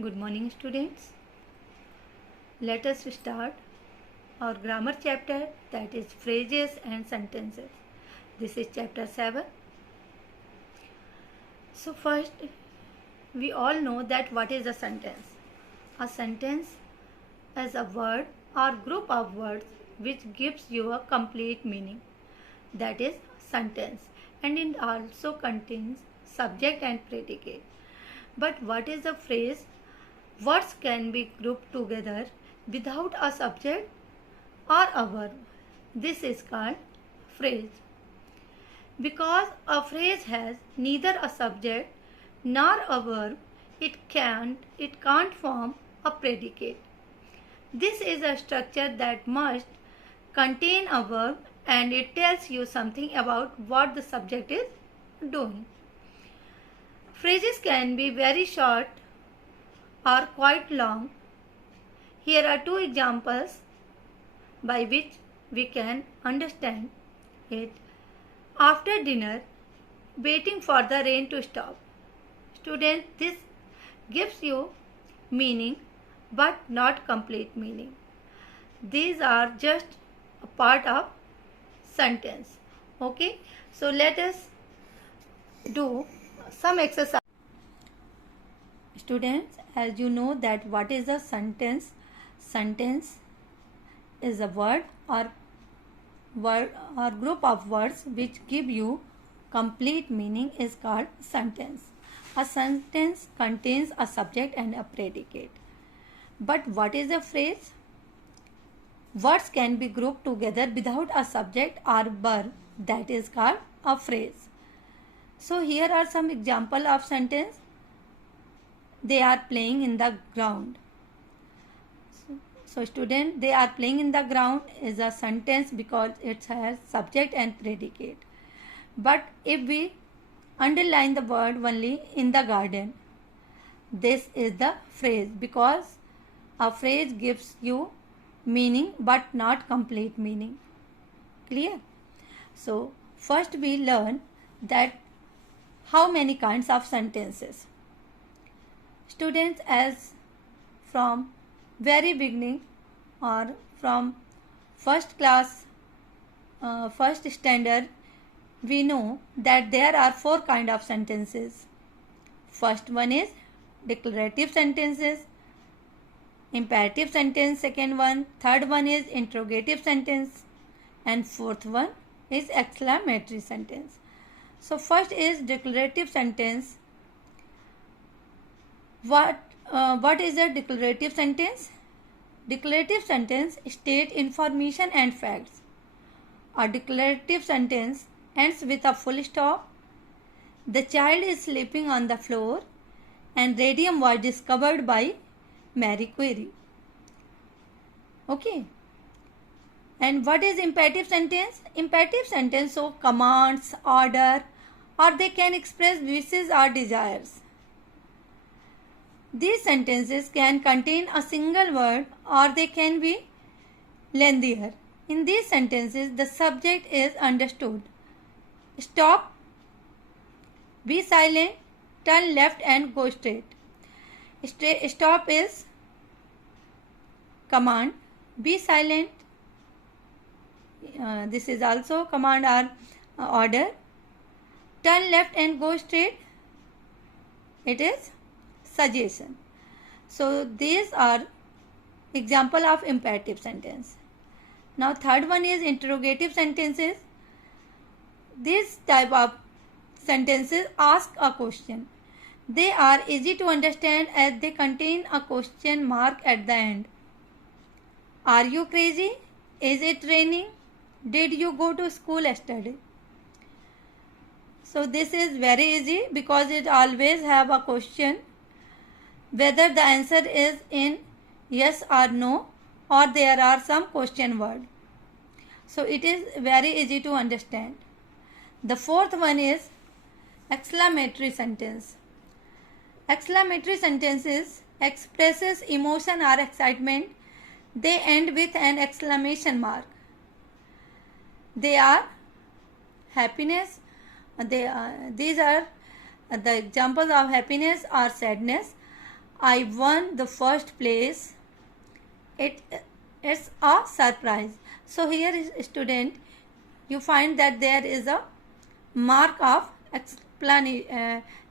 Good morning, students. Let us start our grammar chapter, that is phrases and sentences. This is chapter 7. So first, we all know that what is a sentence. A sentence is a word or group of words which gives you a complete meaning. That is sentence, and it also contains subject and predicate. But what is a phrase? Words can be grouped together without a subject or a verb. This is called phrase. Because a phrase has neither a subject nor a verb, it can't form a predicate. This is a structure that must contain a verb, and it tells you something about what the subject is doing. Phrases can be very short or quite long. Here are two examples by which we can understand it. After dinner, waiting for the rain to stop. Students, this gives you meaning but not complete meaning. These are just a part of sentence. Okay, so let us do some exercise. Students, as you know that what is a sentence? Sentence is a word or group of words which give you complete meaning is called sentence. A sentence contains a subject and a predicate. But what is a phrase? Words can be grouped together without a subject or verb. That is called a phrase. So here are some example of sentence. They are playing in the ground. So student, they are playing in the ground is a sentence because it has subject and predicate. But if we underline the word only in the garden, this is the phrase, because a phrase gives you meaning but not complete meaning. Clear? So first we learn that how many kinds of sentences. Students, as from very beginning or from first class, first standard, we know that there are four kinds of sentences. First one is declarative sentences, imperative sentence, second one, third one is interrogative sentence, and fourth one is exclamatory sentence. So first is declarative sentence. What is a declarative sentence? Declarative sentence state information and facts. A declarative sentence ends with a full stop. The child is sleeping on the floor and radium was discovered by Marie Curie. Okay. And what is imperative sentence? Imperative sentence show commands, order, or they can express wishes or desires. These sentences can contain a single word or they can be lengthier. In these sentences, the subject is understood. Stop, be silent, turn left and go straight. Stop is command, be silent. This is also command or order. Turn left and go straight. It is suggestion. So these are example of imperative sentence. Now third one is interrogative sentences. This type of sentences ask a question. They are easy to understand as they contain a question mark at the end. Are you crazy? Is it raining? Did you go to school yesterday? So this is very easy because it always have a question, whether the answer is in yes or no, or there are some question word. So it is very easy to understand. The fourth one is exclamatory sentence. Exclamatory sentences expresses emotion or excitement. They end with an exclamation mark. They are happiness. These are the examples of happiness or sadness. I won the first place. It's a surprise. So here is student, you find that there is a mark of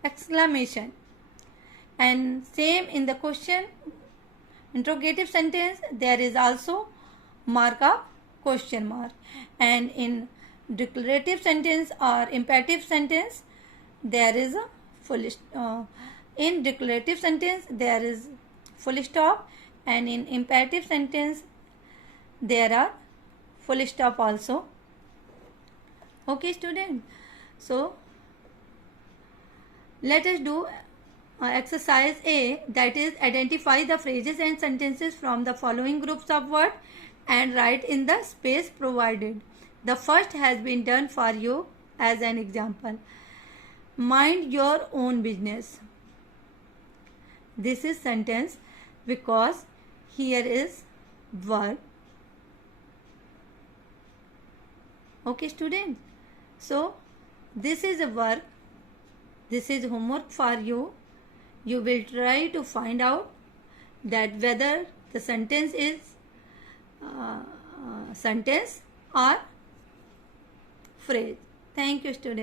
exclamation, and same in the question interrogative sentence there is also mark of question mark, and in declarative sentence or imperative sentence there is a in declarative sentence there is full stop, and in imperative sentence there are full stop also. Okay student, so let us do exercise A, that is identify the phrases and sentences from the following groups of words and write in the space provided. The first has been done for you as an example. Mind your own business. This is sentence because here is verb. Okay student, so this is a verb. This is homework for you. You will try to find out that whether the sentence is sentence or phrase. Thank you students.